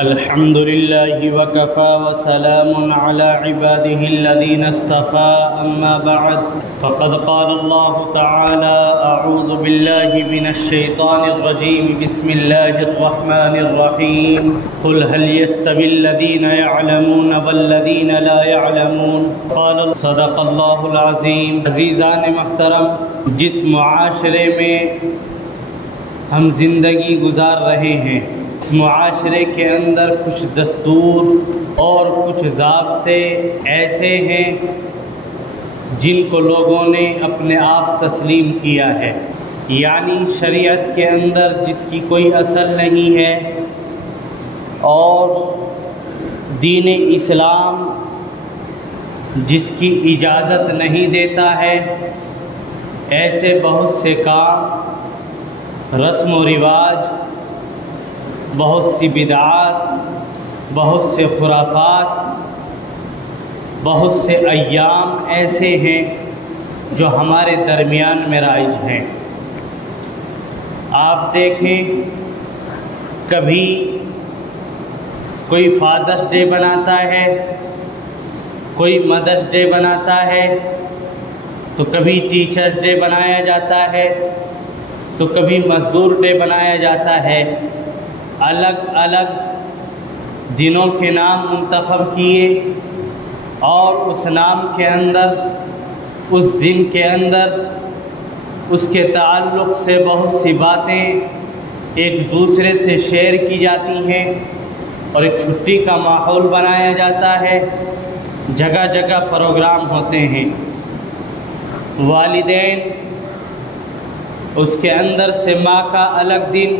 الحمد لله وكفى وسلام على عباده الذين اصطفى أما بعد فقد قال الله تعالى أعوذ بالله من الشيطان الرجيم بسم الله الرحمن الرحيم قل هل يستوي الذين يعلمون والذين لا يعلمون قال صدق الله العظيم۔ عزیزان محترم، جس معاشرے میں ہم زندگی گزار رہے ہیں، اس معاشرے کے اندر کچھ دستور اور کچھ ضابطے ایسے ہیں جن کو لوگوں نے اپنے آپ تسلیم کیا ہے، یعنی شریعت کے اندر جس کی کوئی اصل نہیں ہے اور دین اسلام جس کی اجازت نہیں دیتا ہے، ایسے بہت سے کام، رسم و رواج، بہت سی بدعات، بہت سے خرافات، بہت سے ایام ایسے ہیں جو ہمارے درمیان میں رائج ہیں۔ آپ دیکھیں، کبھی کوئی فادرس ڈے بناتا ہے، کوئی مدرس ڈے بناتا ہے، تو کبھی ٹیچرس ڈے بنایا جاتا ہے، تو کبھی مزدور ڈے بنایا جاتا ہے۔ الگ الگ دنوں کے نام منتخب کیے اور اس نام کے اندر، اس دن کے اندر اس کے تعلق سے بہت سی باتیں ایک دوسرے سے شیئر کی جاتی ہیں اور ایک چھٹی کا ماحول بنایا جاتا ہے۔ جگہ جگہ پروگرام ہوتے ہیں۔ والدین، اس کے اندر سے ماں کا الگ دن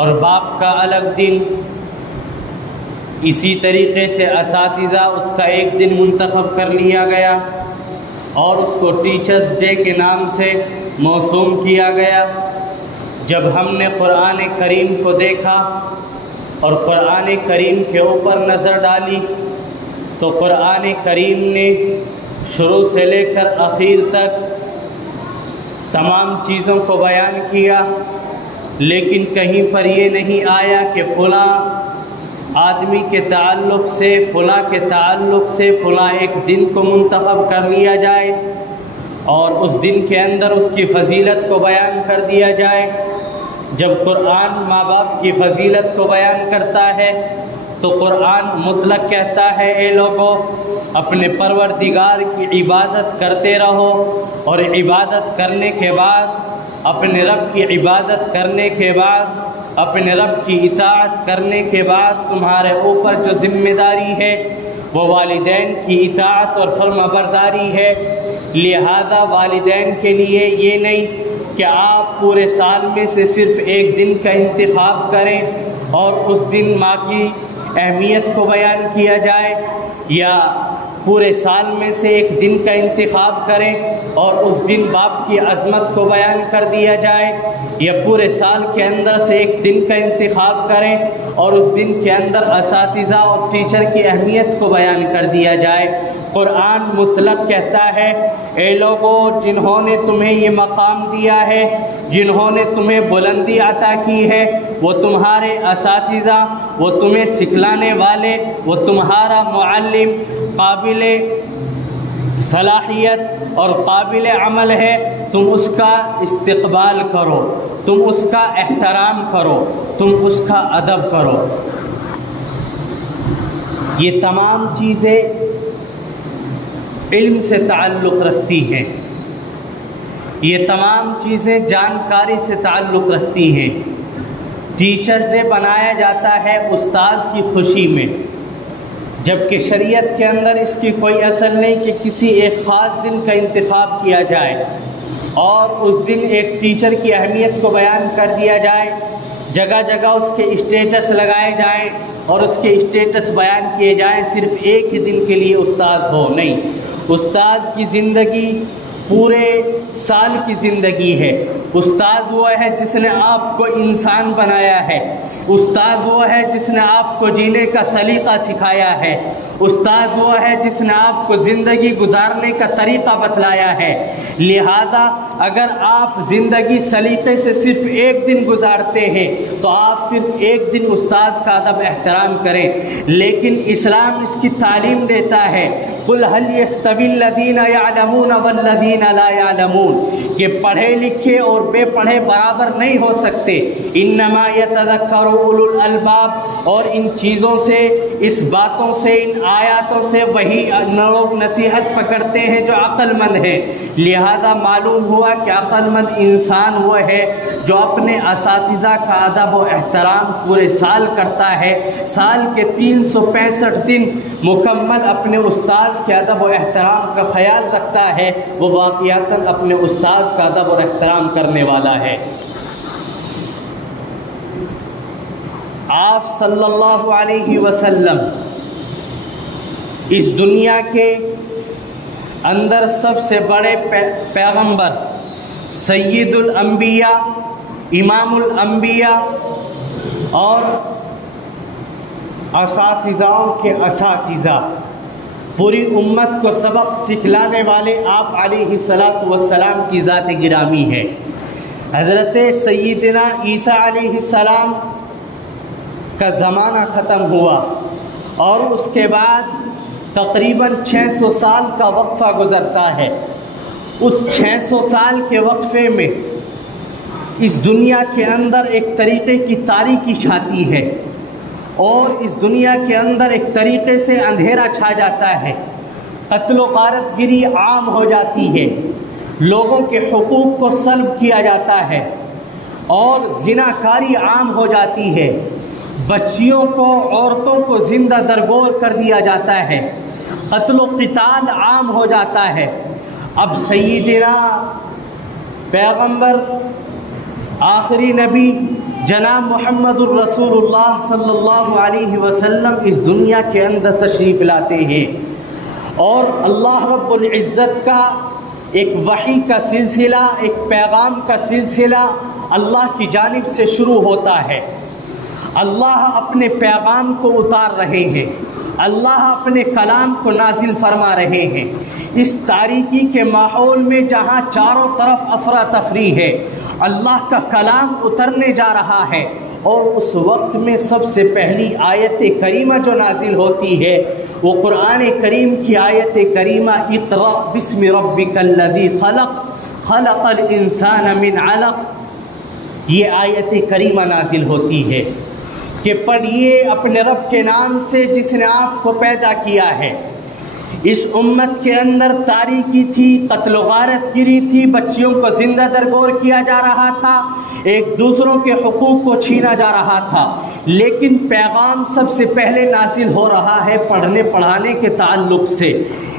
اور باپ کا الگ دن، اسی طریقے سے اساتذہ، اس کا ایک دن منتخب کر لیا گیا اور اس کو ٹیچرز ڈے کے نام سے موسوم کیا گیا۔ جب ہم نے قرآن کریم کو دیکھا اور قرآن کریم کے اوپر نظر ڈالی تو قرآن کریم نے شروع سے لے کر آخر تک تمام چیزوں کو بیان کیا، لیکن کہیں پر یہ نہیں آیا کہ فلاں آدمی کے تعلق سے، فلاں کے تعلق سے فلاں ایک دن کو منتخب کر لیا جائے اور اس دن کے اندر اس کی فضیلت کو بیان کر دیا جائے۔ جب قرآن ماں باپ کی فضیلت کو بیان کرتا ہے تو قرآن مطلق کہتا ہے، اے لوگو، اپنے پروردگار کی عبادت کرتے رہو، اور عبادت کرنے کے بعد، اپنے رب کی عبادت کرنے کے بعد، اپنے رب کی اطاعت کرنے کے بعد تمہارے اوپر جو ذمہ داری ہے وہ والدین کی اطاعت اور فرما برداری ہے۔ لہذا والدین کے لیے یہ نہیں کہ آپ پورے سال میں سے صرف ایک دن کا انتخاب کریں اور اس دن ماں کی اہمیت کو بیان کیا جائے، یا پورے سال میں سے ایک دن کا انتخاب کریں اور اس دن باپ کی عظمت کو بیان کر دیا جائے، یا پورے سال کے اندر سے ایک دن کا انتخاب کریں اور اس دن کے اندر اساتذہ اور ٹیچر کی اہمیت کو بیان کر دیا جائے۔ قرآن مطلق کہتا ہے، اے لوگو، جنہوں نے تمہیں یہ مقام دیا ہے، جنہوں نے تمہیں بلندی عطا کی ہے، وہ تمہارے اساتذہ، وہ تمہیں سکھلانے والے، وہ تمہارا معلم قابل صلاحیت اور قابل عمل ہے، تم اس کا استقبال کرو، تم اس کا احترام کرو، تم اس کا ادب کرو۔ یہ تمام چیزیں علم سے تعلق رکھتی ہیں، یہ تمام چیزیں جانکاری سے تعلق رکھتی ہیں۔ ٹیچرز ڈے بنایا جاتا ہے استاذ کی خوشی میں، جبکہ شریعت کے اندر اس کی کوئی اصل نہیں کہ کسی ایک خاص دن کا انتخاب کیا جائے اور اس دن ایک ٹیچر کی اہمیت کو بیان کر دیا جائے، جگہ جگہ اس کے اسٹیٹس لگائے جائیں اور اس کے اسٹیٹس بیان کیے جائیں، صرف ایک ہی دن کے لیے استاذ ہو۔ نہیں، استاذ کی زندگی پورے سال کی زندگی ہے۔ استاذ وہ ہے جس نے آپ کو انسان بنایا ہے، استاذ وہ ہے جس نے آپ کو جینے کا سلیقہ سکھایا ہے، استاذ وہ ہے جس نے آپ کو زندگی گزارنے کا طریقہ بتلایا ہے۔ لہذا اگر آپ زندگی سلیقے سے صرف ایک دن گزارتے ہیں تو آپ صرف ایک دن استاذ کا ادب احترام کریں، لیکن اسلام اس کی تعلیم دیتا ہے قُلْ هَلْ يَسْتَوِي الَّذِينَ يَعْلَمُونَ وَالَّذِينَ لَا يَعْلَمُونَ کہ پڑھے لکھے اور بے پڑھے برابر نہیں ہو سکتے۔ انما يتذکر اولو الالباب، اور ان چیزوں سے، اس باتوں سے، ان آیاتوں سے وہی لوگ نصیحت پکڑتے ہیں جو عقل مند ہیں۔ لہذا معلوم ہوا کہ عقل مند انسان وہ ہے جو اپنے اساتذہ کا ادب و احترام پورے سال کرتا ہے، سال کے 365 دن مکمل اپنے استاذ کے ادب و احترام کا خیال رکھتا ہے، وہ واقعتاً اپنے استاذ کا ادب اور احترام کرنے والا ہے۔ آپ صلی اللہ علیہ وسلم اس دنیا کے اندر سب سے بڑے پیغمبر، سید الانبیاء، امام الانبیاء اور اساتذاؤں کے اساتذہ، پوری امت کو سبق سکھلانے والے آپ علیہ السلام کی ذات گرامی ہے۔ حضرت سیدنا عیسیٰ علیہ السلام کا زمانہ ختم ہوا اور اس کے بعد تقریباً 600 سال کا وقفہ گزرتا ہے۔ اس 600 سال کے وقفے میں اس دنیا کے اندر ایک طریقے کی تاریکی چھاتی ہے اور اس دنیا کے اندر ایک طریقے سے اندھیرا چھا جاتا ہے، قتل و غارت گری عام ہو جاتی ہے، لوگوں کے حقوق کو سلب کیا جاتا ہے اور زناکاری عام ہو جاتی ہے، بچیوں کو، عورتوں کو زندہ درگور کر دیا جاتا ہے، قتل و قتال عام ہو جاتا ہے۔ اب سیدنا پیغمبر، آخری نبی جناب محمد الرسول اللہ صلی اللہ علیہ وسلم اس دنیا کے اندر تشریف لاتے ہیں اور اللہ رب العزت کا ایک وحی کا سلسلہ، ایک پیغام کا سلسلہ اللہ کی جانب سے شروع ہوتا ہے۔ اللہ اپنے پیغام کو اتار رہے ہیں، اللہ اپنے کلام کو نازل فرما رہے ہیں۔ اس تاریکی کے ماحول میں جہاں چاروں طرف افراتفری ہے، اللہ کا کلام اترنے جا رہا ہے اور اس وقت میں سب سے پہلی آیت کریمہ جو نازل ہوتی ہے وہ قرآن کریم کی آیت کریمہ اقرأ بسم ربک الذی خلق خلق الانسان من علق، یہ آیت کریمہ نازل ہوتی ہے کہ پڑھیے اپنے رب کے نام سے جس نے آپ کو پیدا کیا ہے۔ اس امت کے اندر تاریکی تھی، قتل و غارت گری تھی، بچیوں کو زندہ درگور کیا جا رہا تھا، ایک دوسروں کے حقوق کو چھینا جا رہا تھا، لیکن پیغام سب سے پہلے نازل ہو رہا ہے پڑھنے پڑھانے کے تعلق سے،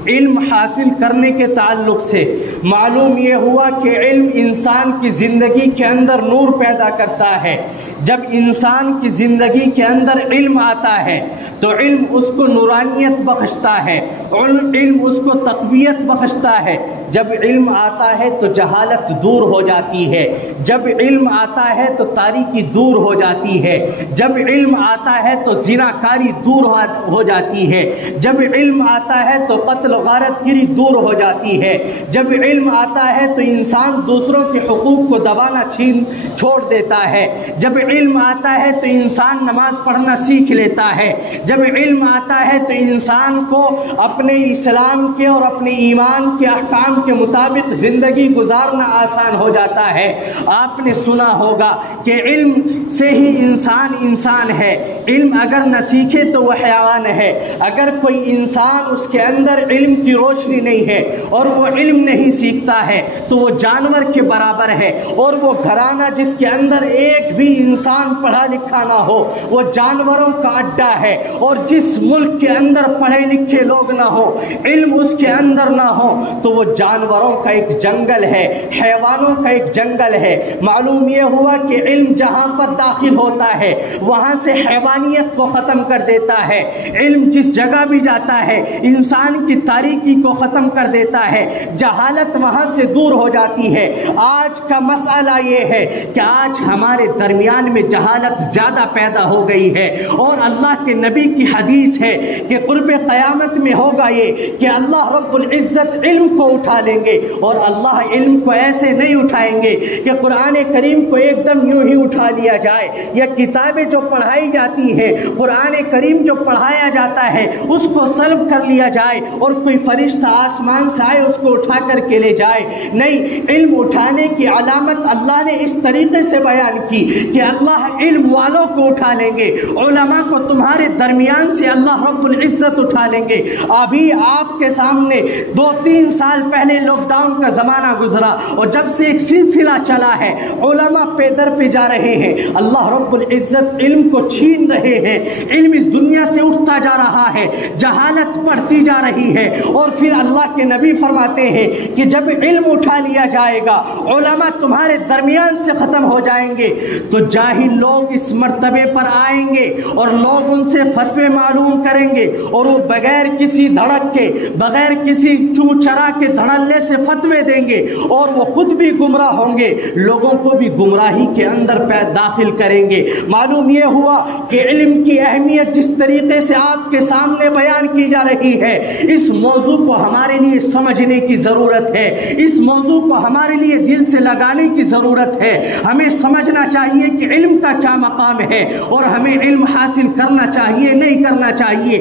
علم حاصل کرنے کے تعلق سے۔ معلوم یہ ہوا کہ علم انسان کی زندگی کے اندر نور پیدا کرتا ہے۔ جب انسان کی زندگی کے اندر علم آتا ہے تو علم اس کو نورانیت بخشتا ہے، علم اس کو تقویت بخشتا ہے۔ جب علم آتا ہے تو جہالت دور ہو جاتی ہے، جب علم آتا ہے تو تاریکی دور ہو جاتی ہے، جب علم آتا ہے تو زناکاری دور ہو جاتی ہے، جب علم آتا ہے تو قتل و غارت گری دور ہو جاتی ہے، جب علم آتا ہے تو انسان دوسروں کے حقوق کو دبانا چھوڑ دیتا ہے، جب علم آتا ہے تو انسان نماز پڑھنا سیکھ لیتا ہے، جب علم آتا ہے تو انسان کو اپنے اسلام کے اور اپنے ایمان کے احکام کے مطابق زندگی گزارنا آسان ہو جاتا ہے۔ آپ نے سنا ہوگا کہ علم سے ہی انسان ہے، علم اگر نہ سیکھے تو وہ حیوان ہے۔ اگر کوئی انسان اس کے اندر علم کی روشنی نہیں ہے اور وہ علم نہیں سیکھتا ہے تو وہ جانور کے برابر ہے، اور وہ گھرانہ جس کے اندر ایک بھی انسان پڑھا لکھا نہ ہو وہ جانوروں کا اڈا ہے، اور جس ملک کے اندر پڑھے لکھے لوگ نہ ہو، علم اس کے اندر نہ ہو تو وہ جانوروں کا ایک جنگل ہے، حیوانوں کا ایک جنگل ہے۔ معلوم یہ ہوا کہ علم جہاں پر داخل ہوتا ہے وہاں سے حیوانیت کو ختم کر دیتا ہے، علم جس جگہ بھی جاتا ہے انسان کی تاریکی کو ختم کر دیتا ہے، جہالت وہاں سے دور ہو جاتی ہے۔ آج کا مسئلہ یہ ہے کہ آج ہمارے درمیان میں جہالت زیادہ پیدا ہو گئی ہے، اور اللہ کے نبی کی حدیث ہے کہ قرب قیامت میں ہوگا یہ کہ اللہ رب العزت علم کو اٹھا لیں گے، اور اللہ علم کو ایسے نہیں اٹھائیں گے کہ قرآن کریم کو ایک دم یوں ہی اٹھا لیا جائے، یا کتابیں جو پڑھائی جاتی ہیں، قرآن کریم جو پڑھایا جاتا ہے اس کو سلب کر لیا جائے اور کوئی فرشتہ آسمان سے آئے اس کو اٹھا کر کے لے جائے۔ نہیں، علم اٹھانے کی علامت اللہ نے اس طریقے سے بیان کی کہ اللہ علم والوں کو اٹھا لیں گے، علماء کو تمہارے درمیان سے اللہ رب العزت اٹھا لیں گے۔ ابھی آپ کے سامنے 2-3 سال پہلے لاک ڈاؤن کا زمانہ گزرا، اور جب سے ایک سلسلہ چلا ہے علماء پہ در پہ جا رہے ہیں، اللہ رب العزت علم کو چھین رہے ہیں، علم اس دنیا سے اٹھتا جا رہا ہے، جہالت بڑھتی جا رہی ہے۔ اور پھر اللہ کے نبی فرماتے ہیں کہ جب علم اٹھا لیا جائے گا، علماء تمہارے درمیان سے ختم ہو جائیں گے، تو جاہل لوگ اس مرتبے پر آئیں گے اور لوگ ان سے فتوے معلوم کریں گے، اور وہ بغیر کسی دھڑک کے، بغیر کسی چو چرا کے دھڑلے سے فتوے دیں گے، اور وہ خود بھی گمراہ ہوں گے، لوگوں کو بھی گمراہی کے اندر داخل کریں گے۔ معلوم یہ ہوا کہ علم کی اہمیت جس طریقے سے آپ کے سامنے بیان کی جا رہی ہے، اس موضوع کو ہمارے لیے سمجھنے کی ضرورت ہے، اس موضوع کو ہمارے لیے دل سے لگانے کی ضرورت ہے۔ ہمیں سمجھنا چاہیے کہ علم کا کیا مقام ہے، اور ہمیں علم حاصل کرنا چاہیے نہیں کرنا چاہیے۔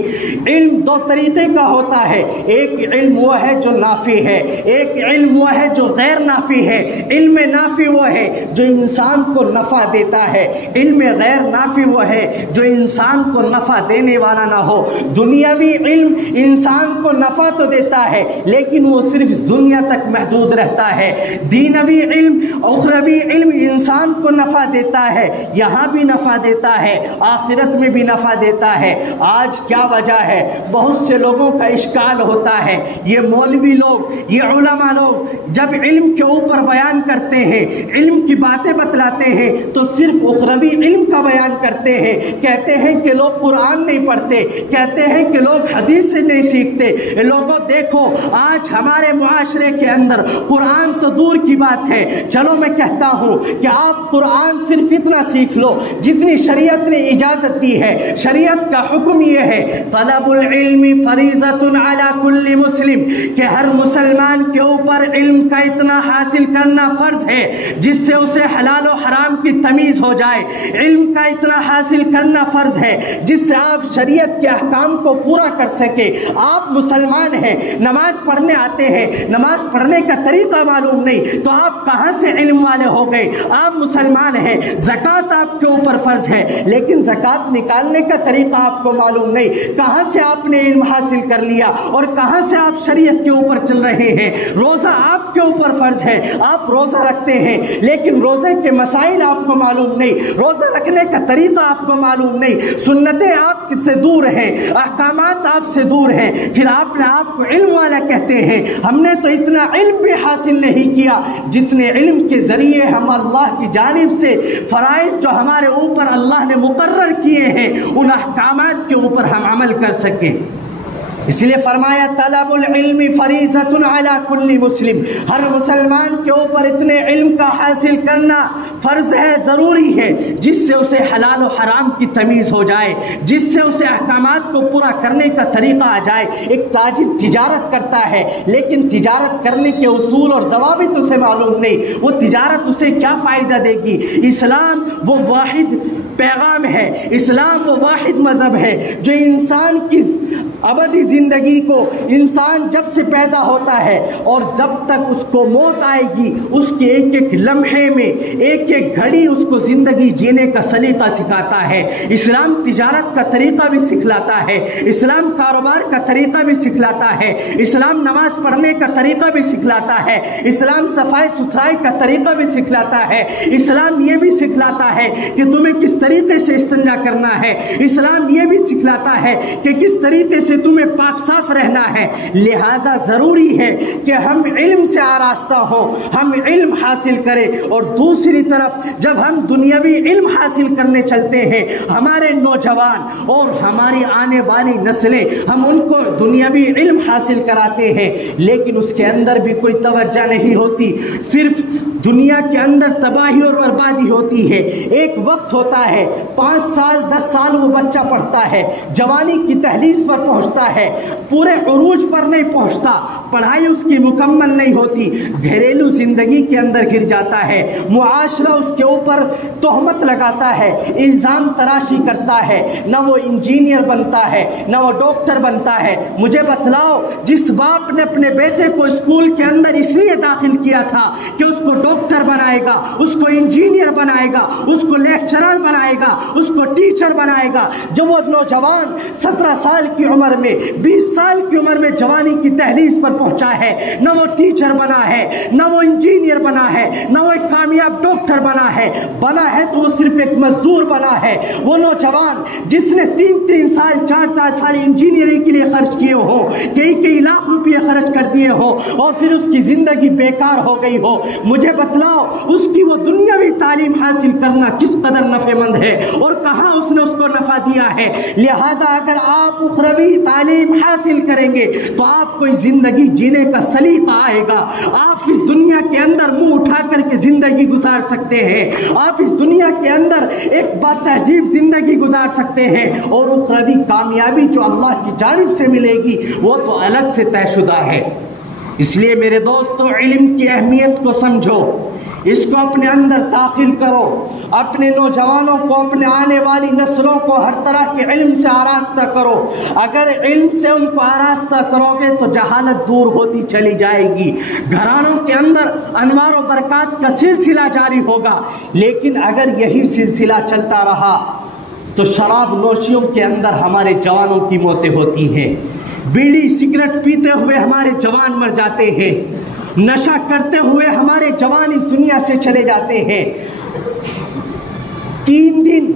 علم 2 طریقے کا ہوتا ہے، ایک علم وہ ہے جو نافع ہے، ایک علم وہ ہے جو غیر نافع ہے۔ علم نافع وہ ہے جو انسان کو نفع دیتا ہے، علم غیر نافع وہ ہے جو انسان کو نفع دینے والا نہ ہو۔ دنیاوی علم انسان کو نفع تو دیتا ہے لیکن وہ صرف دنیا تک محدود رہتا ہے، دینوی علم، اخروی علم انسان کو نفع دیتا ہے، یہاں بھی نفع دیتا ہے، آخرت میں بھی نفع دیتا ہے۔ آج کیا وجہ ہے؟ بہت سے لوگوں کا اشکال ہوتا ہے، یہ مولوی لوگ، یہ علماء لوگ جب علم کے اوپر بیان کرتے ہیں، علم کی باتیں بتلاتے ہیں تو صرف اخروی علم کا بیان کرتے ہیں، کہتے ہیں کہ لوگ قرآن نہیں پڑھتے، کہتے ہیں کہ لوگ حدیث سے نہیں سیکھتے۔ لوگوں دیکھو آج ہمارے معاشرے کے اندر قرآن تو دور کی بات ہے، چلو میں کہتا ہوں کہ آپ قرآن صرف اتنا سیکھ لو جتنی شریعت نے اجازت دی ہے۔ شریعت کا حکم یہ ہے طلب العلم فریضۃ علی کل مسلم، کہ ہر مسلمان کے اوپر علم کا اتنا حاصل کرنا فرض ہے جس سے اسے حلال و حرام کی تمیز ہو جائے، علم کا اتنا حاصل کرنا فرض ہے جس سے آپ شریعت کے احکام کو پورا کر سکے۔ آپ مسلمان ہیں، نماز پڑھنے آتے ہیں، نماز پڑھنے کا طریقہ معلوم نہیں تو آپ کہاں سے علم والے ہو گئے؟ آپ مسلمان ہیں، زکوٰۃ آپ کے اوپر فرض ہے لیکن زکوٰۃ نکالنے کا طریقہ آپ کو معلوم نہیں، کہاں سے آپ نے علم حاصل کر لیا اور کہاں سے آپ شریعت کے اوپر چل رہے ہیں؟ روزہ آپ کے اوپر فرض ہے، آپ روزہ رکھتے ہیں لیکن روزے کے مسائل آپ کو معلوم نہیں، روزہ رکھنے کا طریقہ آپ کو معلوم نہیں، سنتیں آپ سے دور ہیں، احکامات آپ سے دور ہیں، پھر آپ نے آپ کو علم والا کہتے ہیں۔ ہم نے تو اتنا علم بھی حاصل نہیں کیا جتنے علم کے ذریعے ہم اللہ کی جانب سے فرائض جو ہمارے اوپر اللہ نے مقرر کیے ہیں ان احکامات کے اوپر ہم عمل کر سکیں۔ اس لیے فرمایا طلب العلم فریضۃ علی کل مسلم، ہر مسلمان کے اوپر اتنے علم کا حاصل کرنا فرض ہے، ضروری ہے جس سے اسے حلال و حرام کی تمیز ہو جائے، جس سے اسے احکامات کو پورا کرنے کا طریقہ آ جائے۔ ایک تاجر تجارت کرتا ہے لیکن تجارت کرنے کے اصول اور ضوابط اسے معلوم نہیں، وہ تجارت اسے کیا فائدہ دے گی؟ اسلام وہ واحد پیغام ہے، اسلام وہ واحد مذہب ہے جو انسان کی ابدی زندگی کو، انسان جب سے پیدا ہوتا ہے اور جب تک اس کو موت آئے گی اس کے ایک ایک لمحے میں، ایک ایک گھڑی اس کو زندگی جینے کا سلیقہ سکھاتا ہے۔ اسلام تجارت کا طریقہ بھی سکھلاتا ہے، اسلام کاروبار کا طریقہ بھی سکھلاتا ہے، اسلام نماز پڑھنے کا طریقہ بھی سکھلاتا ہے، اسلام صفائی ستھرائی کا طریقہ بھی سکھلاتا ہے، اسلام یہ بھی سکھلاتا ہے کہ تمہیں کس طریقے سے استنجا کرنا ہے، اسلام یہ بھی سکھلاتا ہے کہ کس طریقے سے تمہیں پاک صاف رہنا ہے۔ لہذا ضروری ہے کہ ہم علم سے آراستہ ہوں، ہم علم حاصل کریں، اور دوسری طرف جب ہم دنیاوی علم حاصل کرنے چلتے ہیں، ہمارے نوجوان اور ہماری آنے والی نسلیں، ہم ان کو دنیاوی علم حاصل کراتے ہیں، لیکن اس کے اندر بھی کوئی توجہ نہیں ہوتی، صرف دنیا کے اندر تباہی اور بربادی ہوتی ہے۔ ایک وقت ہوتا ہے 5 سال 10 سال وہ بچہ پڑھتا ہے، جوانی کی دہلیز پر پہنچتا ہے، پورے عروج پر نہیں پہنچتا، پڑھائی اس کی مکمل نہیں ہوتی، گھریلو زندگی کے اندر گر جاتا ہے، معاشرہ اس کے اوپر تہمت لگاتا ہے، الزام تراشی کرتا ہے، نہ وہ انجینئر بنتا ہے نہ وہ ڈاکٹر بنتا ہے۔ مجھے بتلاؤ، جس باپ نے اپنے بیٹے کو اسکول کے اندر اس لیے داخل کیا تھا کہ اس کو ڈاکٹر بنائے گا، اس کو انجینئر بنائے گا، اس کو لیکچرر بنائے گا، اس کو ٹیچر بنائے گا، جب وہ نوجوان 17 سال کی عمر میں 20 سال کی عمر میں جوانی کی دہلیز پر پہنچا ہے، نہ وہ ٹیچر بنا ہے، نہ وہ انجینئر بنا ہے، نہ وہ ایک کامیاب ڈاکٹر بنا ہے تو وہ صرف ایک مزدور بنا ہے۔ وہ نوجوان جس نے 3 سال 4 سال انجینئرنگ کے لیے خرچ کیے ہو، کئی لاکھ روپے خرچ کر دیے ہو، اور پھر اس کی زندگی بیکار ہو گئی ہو، مجھے بتلاؤ اس کی وہ دنیاوی تعلیم حاصل کرنا کس قدر نفع مند ہے اور کہاں اس نے اس کو نفع دیا ہے۔ لہذا اگر آپ اخروی تعلیم حاصل کریں گے تو آپ کو اس زندگی جینے کا سلیقہ آئے گا، آپ اس دنیا کے اندر منہ اٹھا کر کے زندگی گزار سکتے ہیں، آپ اس دنیا کے اندر ایک با تہذیب زندگی گزار سکتے ہیں، اور اخروی کامیابی جو اللہ کی جانب سے ملے گی وہ تو الگ سے طے شدہ ہے۔ اس لیے میرے دوستو، علم کی اہمیت کو سمجھو، اس کو اپنے اندر داخل کرو، اپنے نوجوانوں کو، اپنے آنے والی نسلوں کو ہر طرح کے علم سے آراستہ کرو۔ اگر علم سے ان کو آراستہ کرو گے تو جہالت دور ہوتی چلی جائے گی، گھرانوں کے اندر انوار و برکات کا سلسلہ جاری ہوگا۔ لیکن اگر یہی سلسلہ چلتا رہا تو شراب نوشیوں کے اندر ہمارے جوانوں کی موتیں ہوتی ہیں، بیڑی سگریٹ پیتے ہوئے ہمارے جوان مر جاتے ہیں، نشہ کرتے ہوئے ہمارے جوان اس دنیا سے چلے جاتے ہیں۔ 3 دن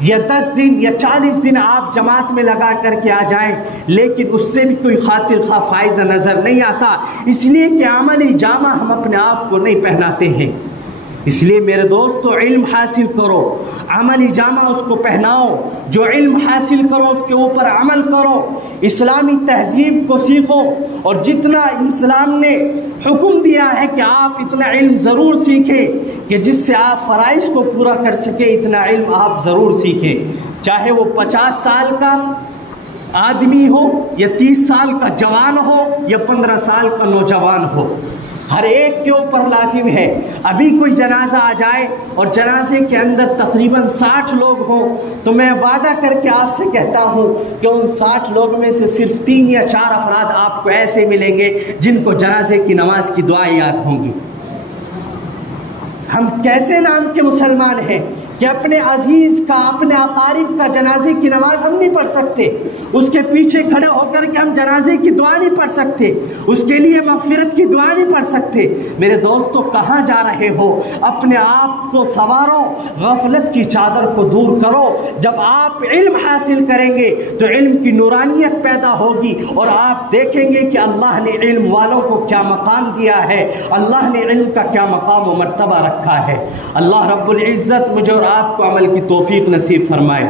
یا 10 دن یا 40 دن آپ جماعت میں لگا کر کے آ جائیں، لیکن اس سے بھی کوئی خاطر خواہ فائدہ نظر نہیں آتا، اس لیے کہ عملی جامہ ہم اپنے آپ کو نہیں پہناتے ہیں۔ اس لیے میرے دوستو، علم حاصل کرو، عملی جامہ اس کو پہناؤ، جو علم حاصل کرو اس کے اوپر عمل کرو، اسلامی تہذیب کو سیکھو، اور جتنا اسلام نے حکم دیا ہے کہ آپ اتنا علم ضرور سیکھیں کہ جس سے آپ فرائض کو پورا کر سکیں، اتنا علم آپ ضرور سیکھیں، چاہے وہ 50 سال کا آدمی ہو یا 30 سال کا جوان ہو یا 15 سال کا نوجوان ہو، ہر ایک کے اوپر لازم ہے۔ ابھی کوئی جنازہ آ جائے اور جنازے کے اندر تقریباً 60 لوگ ہوں تو میں وعدہ کر کے آپ سے کہتا ہوں کہ ان 60 لوگ میں سے صرف 3 یا 4 افراد آپ کو ایسے ملیں گے جن کو جنازے کی نماز کی دعائیں یاد ہوں گی۔ ہم کیسے نام کے مسلمان ہیں کہ اپنے عزیز کا، اپنے اقارب کا جنازے کی نماز ہم نہیں پڑھ سکتے، اس کے پیچھے کھڑے ہو کر کے ہم جنازے کی دعا نہیں پڑھ سکتے، اس کے لیے مغفرت کی دعا نہیں پڑھ سکتے۔ میرے دوستو، کہاں جا رہے ہو؟ اپنے آپ کو سنوارو، غفلت کی چادر کو دور کرو۔ جب آپ علم حاصل کریں گے تو علم کی نورانیت پیدا ہوگی، اور آپ دیکھیں گے کہ اللہ نے علم والوں کو کیا مقام دیا ہے، اللہ نے علم کا کیا مقام و مرتبہ رکھا ہے۔ اللہ رب العزت مجھے اور آپ کو عمل کی توفیق نصیب فرمائے۔